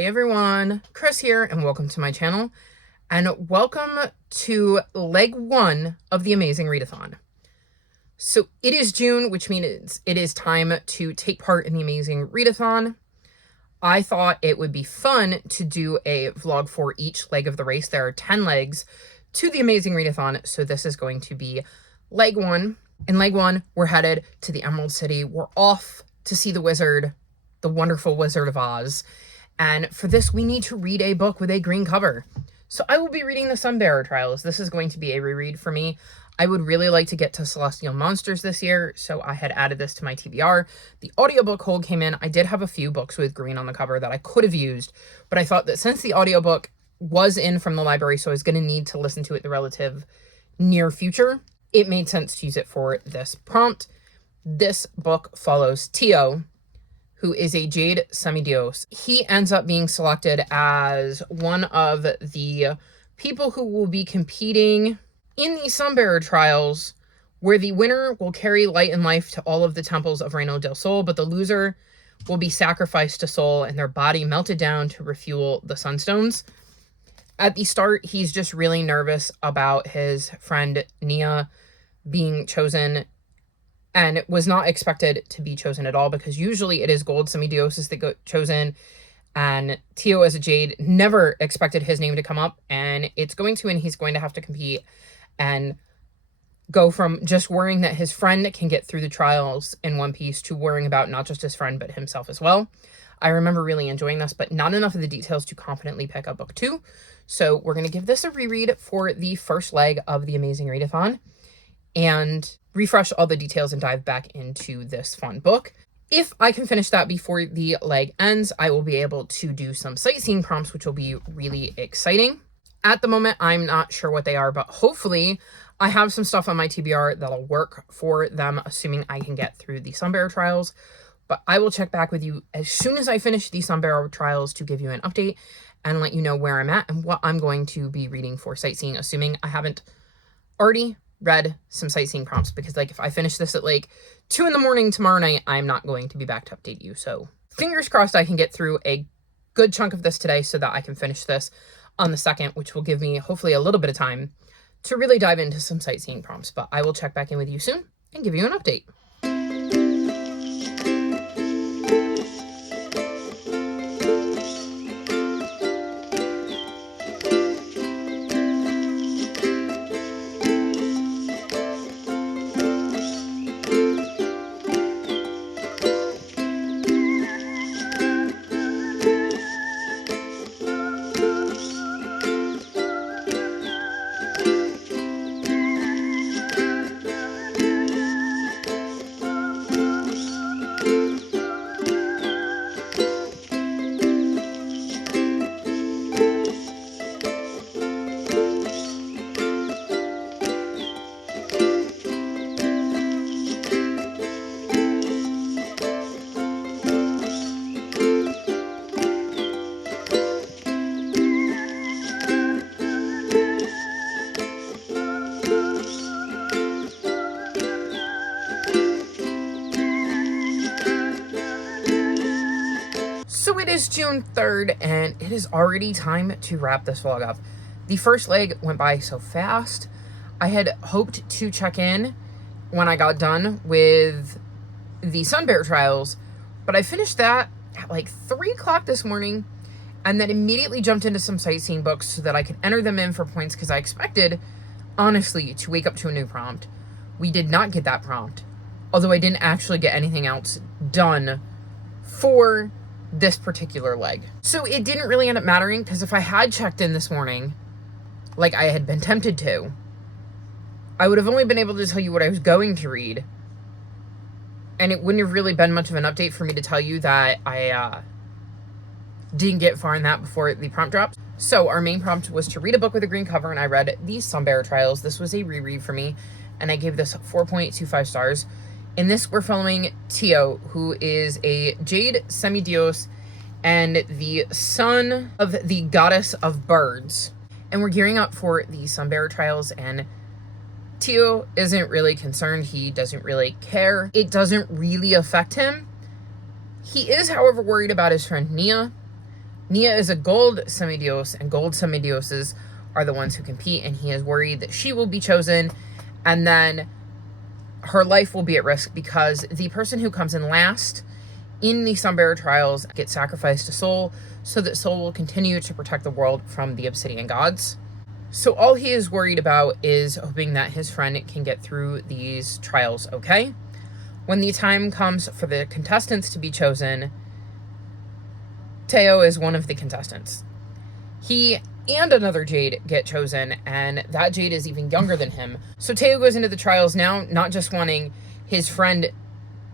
Hey everyone, Chris here, and welcome to my channel, and welcome to leg 1 of the Amazing Readathon. So it is June, which means it is time to take part in the Amazing Readathon. I thought it would be fun to do a vlog for each leg of the race. There are 10 legs to the Amazing Readathon, so this is going to be leg 1. In leg 1, we're headed to the Emerald City. We're off to see the wizard, the wonderful Wizard of Oz. And for this, we need to read a book with a green cover. So I will be reading the Sunbearer Trials. This is going to be a reread for me. I would really like to get to Celestial Monsters this year, so I had added this to my TBR. The audiobook hold came in. I did have a few books with green on the cover that I could have used, but I thought that since the audiobook was in from the library, so I was going to need to listen to it the relative near future, it made sense to use it for this prompt. This book follows Tio, who is a Jade Semidios. He ends up being selected as one of the people who will be competing in the Sunbearer Trials, where the winner will carry light and life to all of the temples of Reino del Sol, but the loser will be sacrificed to Sol and their body melted down to refuel the Sunstones. At the start, he's just really nervous about his friend Nia being chosen, and it was not expected to be chosen at all, because usually it is gold semidioses that get chosen, and Tio as a Jade never expected his name to come up, and it's going to, and he's going to have to compete and go from just worrying that his friend can get through the trials in one piece to worrying about not just his friend but himself as well. I remember really enjoying this, but not enough of the details to confidently pick up book 2, so we're going to give this a reread for the first leg of the Amazing Readathon and refresh all the details and dive back into this fun book. If I can finish that before the leg ends, I will be able to do some sightseeing prompts, which will be really exciting. At the moment, I'm not sure what they are, but hopefully I have some stuff on my TBR that'll work for them, assuming I can get through the Sunbearer Trials. But I will check back with you as soon as I finish the Sunbearer Trials to give you an update and let you know where I'm at and what I'm going to be reading for sightseeing, assuming I haven't already read some sightseeing prompts, because like if I finish this at like 2 in the morning tomorrow night, I'm not going to be back to update you. So fingers crossed I can get through a good chunk of this today so that I can finish this on the 2nd, which will give me hopefully a little bit of time to really dive into some sightseeing prompts. But I will check back in with you soon and give you an update. So it is June 3rd, and it is already time to wrap this vlog up. The first leg went by so fast. I had hoped to check in when I got done with the Sunbearer Trials, but I finished that at like 3 o'clock this morning, and then immediately jumped into some sightseeing books so that I could enter them in for points, because I expected, honestly, to wake up to a new prompt. We did not get that prompt, although I didn't actually get anything else done for this particular leg. So it didn't really end up mattering, because if I had checked in this morning, like I had been tempted to, I would have only been able to tell you what I was going to read, and it wouldn't have really been much of an update for me to tell you that I didn't get far in that before the prompt dropped. So our main prompt was to read a book with a green cover, and I read the Sunbearer Trials. This was a reread for me, and I gave this 4.25 stars. In this, we're following Tio, who is a Jade Semidios and the son of the goddess of birds. And we're gearing up for the Sunbearer Trials, and Tio isn't really concerned. He doesn't really care. It doesn't really affect him. He is, however, worried about his friend Nia, Nia is a gold semidios, and gold semidioses are the ones who compete, and he is worried that she will be chosen, and then her life will be at risk because the person who comes in last in the Sunbearer trials gets sacrificed to Sol, so that Sol will continue to protect the world from the Obsidian gods. So all he is worried about is hoping that his friend can get through these trials okay. When the time comes for the contestants to be chosen, Teo is one of the contestants. He and another Jade get chosen, and that Jade is even younger than him. So Teo goes into the trials now not just wanting his friend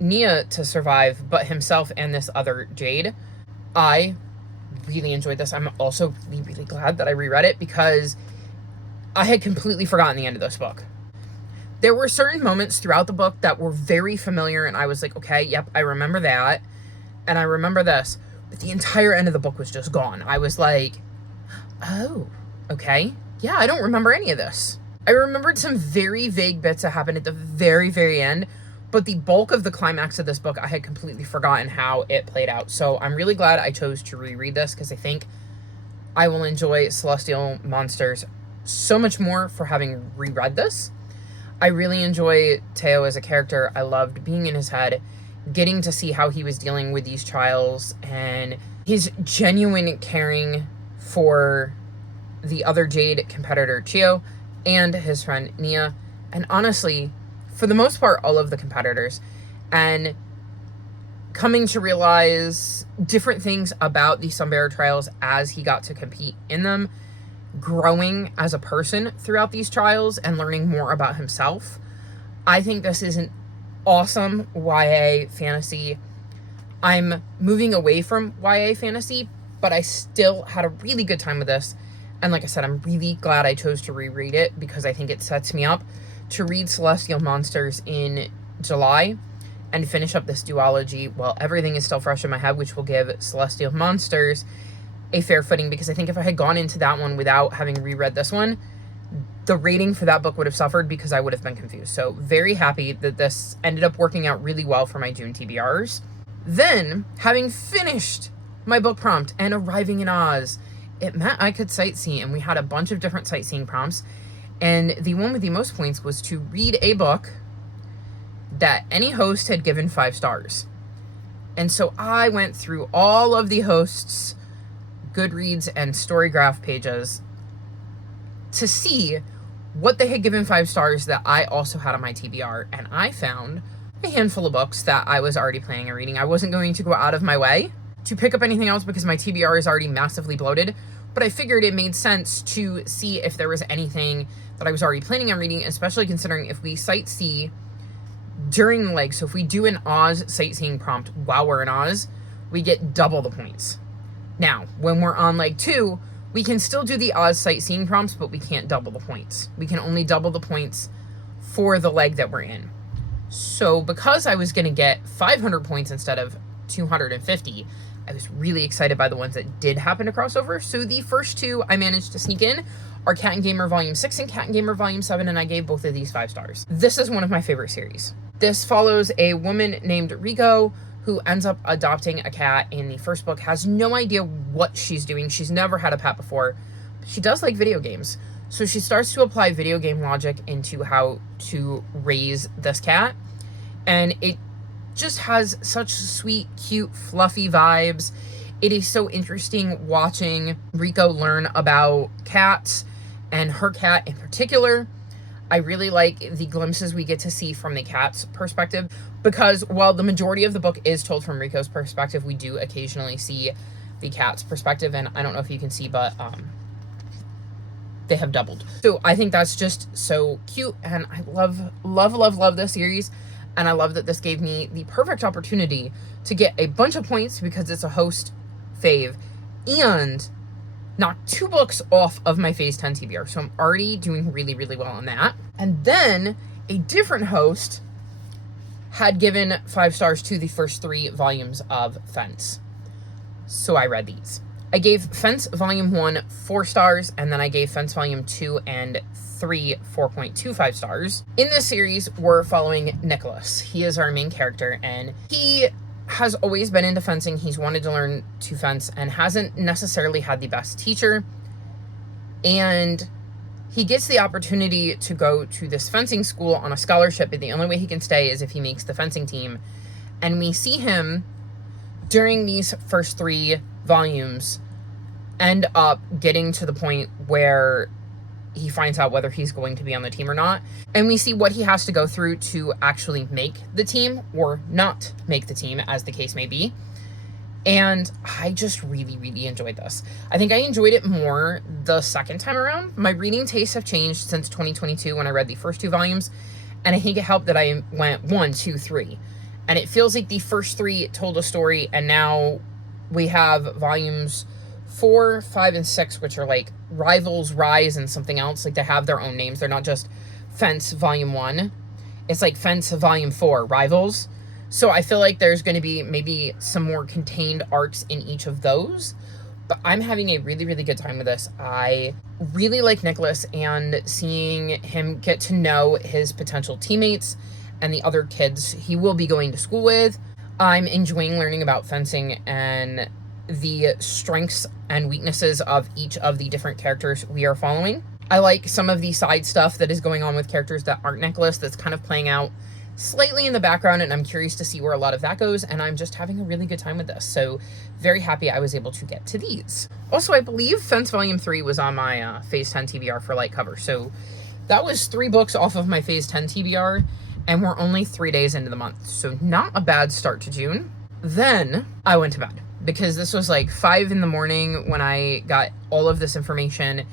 Nia to survive, but himself and this other Jade. I really enjoyed this. I'm also really, really glad that I reread it because I had completely forgotten the end of this book. There were certain moments throughout the book that were very familiar, and I was like, okay, yep, I remember that, and I remember this. But the entire end of the book was just gone. I was like, oh, okay. Yeah, I don't remember any of this. I remembered some very vague bits that happened at the very, very end, but the bulk of the climax of this book, I had completely forgotten how it played out. So I'm really glad I chose to reread this because I think I will enjoy Celestial Monsters so much more for having reread this. I really enjoy Teo as a character. I loved being in his head, getting to see how he was dealing with these trials, and his genuine caring for the other Jade competitor, Chio, and his friend, Nia. And honestly, for the most part, all of the competitors. And coming to realize different things about the Sunbearer trials as he got to compete in them, growing as a person throughout these trials and learning more about himself. I think this is an awesome YA fantasy. I'm moving away from YA fantasy, but I still had a really good time with this. And like I said, I'm really glad I chose to reread it because I think it sets me up to read Celestial Monsters in July and finish up this duology while everything is still fresh in my head, which will give Celestial Monsters a fair footing, because I think if I had gone into that one without having reread this one, the rating for that book would have suffered because I would have been confused. So very happy that this ended up working out really well for my June TBRs. Then, having finished my book prompt and arriving in Oz, it meant I could sightsee, and we had a bunch of different sightseeing prompts, and the one with the most points was to read a book that any host had given 5 stars. And so I went through all of the hosts' Goodreads and Storygraph pages to see what they had given 5 stars that I also had on my TBR, and I found a handful of books that I was already planning on reading. I wasn't going to go out of my way to pick up anything else because my TBR is already massively bloated, but I figured it made sense to see if there was anything that I was already planning on reading, especially considering if we sightsee during the leg. So if we do an Oz sightseeing prompt while we're in Oz, we get double the points. Now, when we're on leg 2, we can still do the Oz sightseeing prompts, but we can't double the points. We can only double the points for the leg that we're in. So because I was going to get 500 points instead of 250, I was really excited by the ones that did happen to cross over. So the first 2 I managed to sneak in are Cat and Gamer Volume 6 and Cat and Gamer Volume 7, and I gave both of these 5 stars. This is one of my favorite series. This follows a woman named Riko who ends up adopting a cat in the first book, has no idea what she's doing. She's never had a pet before. She does like video games. So she starts to apply video game logic into how to raise this cat. And it just has such sweet, cute, fluffy vibes. It is so interesting watching Riko learn about cats and her cat in particular. I really like the glimpses we get to see from the cat's perspective, because while the majority of the book is told from Riko's perspective, we do occasionally see the cat's perspective, and I don't know if you can see, but they have doubled. So I think that's just so cute, and I love this series, and I love that this gave me the perfect opportunity to get a bunch of points because it's a host fave, and knock 2 books off of my Phase 10 TBR. So I'm already doing really, really well on that. And then a different host had given 5 stars to the first 3 volumes of Fence. So I read these. I gave Fence Volume 1 4 stars, and then I gave Fence Volume 2 and 3 4.25 stars. In this series, we're following Nicholas. He is our main character, and he has always been into fencing. He's wanted to learn to fence and hasn't necessarily had the best teacher. And he gets the opportunity to go to this fencing school on a scholarship, but the only way he can stay is if he makes the fencing team. And we see him during these first 3 volumes end up getting to the point where he finds out whether he's going to be on the team or not. And we see what he has to go through to actually make the team or not make the team, as the case may be. And I just really, really enjoyed this. I think I enjoyed it more the second time around. My reading tastes have changed since 2022 when I read the first 2 volumes. And I think it helped that I went 1, 2, 3. And it feels like the first 3 told a story, and now we have volumes 4, 5, and 6, which are like Rivals, Rise, and something else. Like, they have their own names. They're not just Fence Volume 1. It's like Fence Volume 4, Rivals. So I feel like there's going to be maybe some more contained arcs in each of those. But I'm having a really, really good time with this. I really like Nicholas, and seeing him get to know his potential teammates and the other kids he will be going to school with. I'm enjoying learning about fencing and the strengths and weaknesses of each of the different characters we are following. I like some of the side stuff that is going on with characters that aren't Nicholas, that's kind of playing out slightly in the background, and I'm curious to see where a lot of that goes, and I'm just having a really good time with this. So very happy I was able to get to these. Also, I believe Fence Volume 3 was on my Phase 10 TBR for light cover, so that was 3 books off of my Phase 10 TBR, and we're only 3 days into the month, so not a bad start to June. Then I went to bed, because this was like 5 in the morning when I got all of this information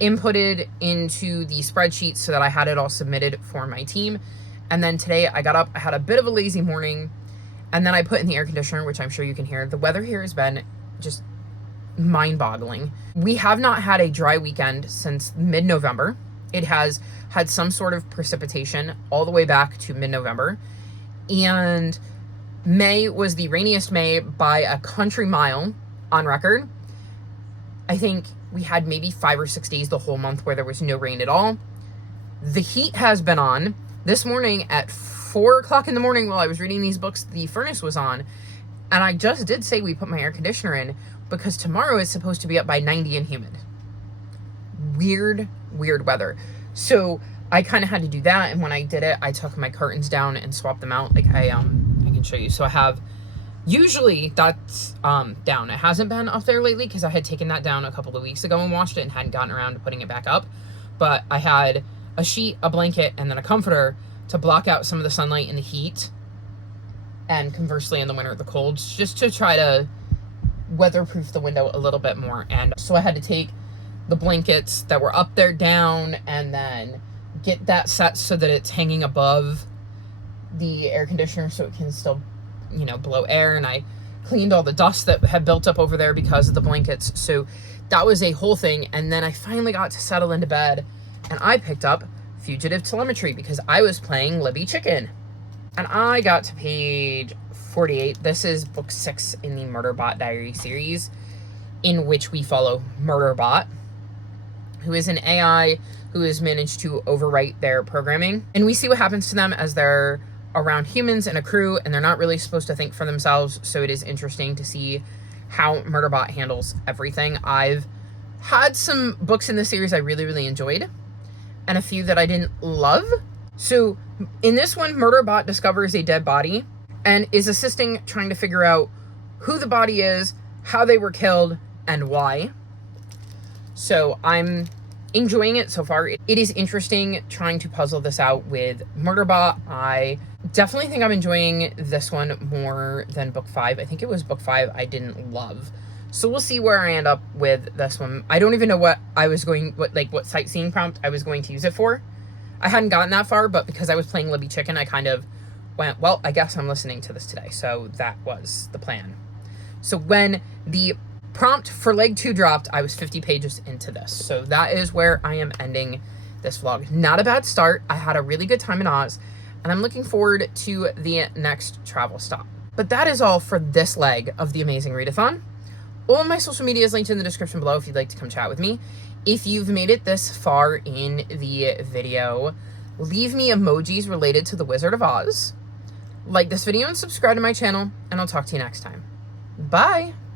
inputted into the spreadsheet so that I had it all submitted for my team. And then today I got up, I had a bit of a lazy morning, and then I put in the air conditioner, which I'm sure you can hear. The weather here has been just mind-boggling. We have not had a dry weekend since mid-November. It has had some sort of precipitation all the way back to mid-November. And May was the rainiest May by a country mile on record. I think we had maybe 5 or 6 days the whole month where there was no rain at all. The heat has been on. This morning at 4 o'clock in the morning while I was reading these books, the furnace was on. And I just did say we put my air conditioner in because tomorrow is supposed to be up by 90 and humid. Weird, weird weather. So I kind of had to do that. And when I did it, I took my curtains down and swapped them out. Like I can show you. So I have, usually that's down. It hasn't been up there lately because I had taken that down a couple of weeks ago and washed it and hadn't gotten around to putting it back up. But I had a sheet, a blanket, and then a comforter to block out some of the sunlight and the heat, and conversely in the winter the colds, just to try to weatherproof the window a little bit more. And so I had to take the blankets that were up there down and then get that set so that it's hanging above the air conditioner so it can still, you know, blow air. And I cleaned all the dust that had built up over there because of the blankets. So that was a whole thing. And then I finally got to settle into bed, and I picked up Fugitive Telemetry because I was playing Libby Chicken. And I got to page 48. This is book 6 in the Murderbot Diary series, in which we follow Murderbot, who is an AI who has managed to overwrite their programming. And we see what happens to them as they're around humans in a crew, and they're not really supposed to think for themselves. So it is interesting to see how Murderbot handles everything. I've had some books in the series I really, really enjoyed, and a few that I didn't love. So in this one, Murderbot discovers a dead body and is assisting trying to figure out who the body is, how they were killed, and why. So I'm enjoying it so far. It is interesting trying to puzzle this out with Murderbot. I definitely think I'm enjoying this one more than book 5. I think it was book 5 I didn't love. So we'll see where I end up with this one. I don't even know what sightseeing prompt I was going to use it for. I hadn't gotten that far, but because I was playing Libby Chicken, I kind of went, well, I guess I'm listening to this today. So that was the plan. So when the prompt for leg 2 dropped, I was 50 pages into this. So that is where I am ending this vlog. Not a bad start. I had a really good time in Oz, and I'm looking forward to the next travel stop. But that is all for this leg of the Amazing Readathon. All of my social media is linked in the description below if you'd like to come chat with me. If you've made it this far in the video, leave me emojis related to the Wizard of Oz. Like this video and subscribe to my channel, and I'll talk to you next time. Bye!